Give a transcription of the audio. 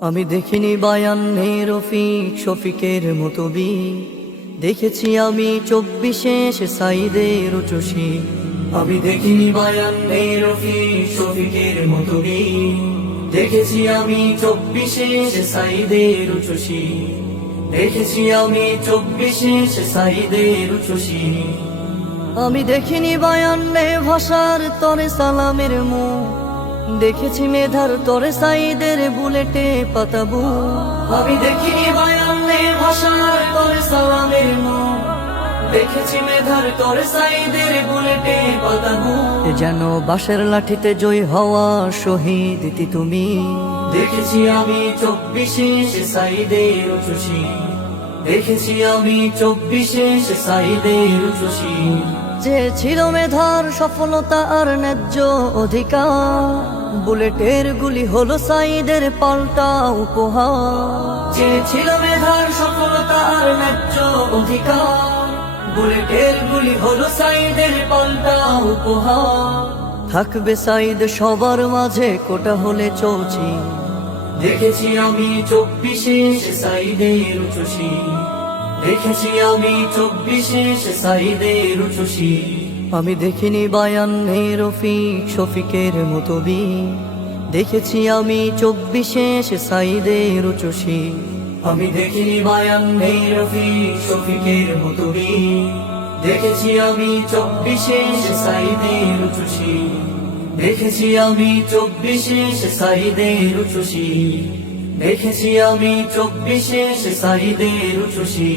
আমি দেখিনি বায়ান্নে রফিক শফিকের মতো বি। দেখেছি আমি চব্বিশে সাইদের উচসি আমি দেখিনি বায়ান্নে রফিক শফিকের মতো বি। দেখেছি আমি চব্বিশে সাইদের উচসি দেখেছি আমি চব্বিশে সাইদের উচসি আমি দেখিনি বায়ান্নে ভাষার তরে সালামের মুখ। দেখেছি মেধার তরে সাইদের বুলেটে পাতাবু। আমি দেখিনি বায়ান্নে ভাষার তরে সালামের মুখ দেখেছি মেধার তরে সাইদের বুলেটে পাতাবু। যেন বাঁশের লাঠিতে জয় হওয়া শহীদ তুমি। দেখেছি আমি চব্বিশে সে সাইদের উচুষি দেখেছি আমি চব্বিশে সে সাইদের উচুষি যে ছিল মেধার সফলতা আর ন্যায্য অধিকার। বুলেটের গুলি হলো সাইদের পাল্টা উপহার। যে ছিল মেধার সফলতা আর ন্যায্য অধিকার, বুলেটের গুলি হলো সাইদের পাল্টা উপহার। থাকবে সাইদ সবার মাঝে, কোটা হলে চৌচি দেখেছি আমি চব্বিশে সাইদের উচুষি দেখেছি আমি চব্বিশে সাইদের উচুষি আমি দেখিনি বায়ান্নে রফিক শফিকের মতো বি দেখেছি আমি চব্বিশে সাইদের উচুষি আমি দেখিনি বায়ান্নে রফিক শফিকের মতো বি দেখেছি আমি চব্বিশে সাইদের উচুষি দেখেছি আমি চব্বিশে সাইদের উচুষি দেখেছি আমি চব্বিশে সাইদের উচুষি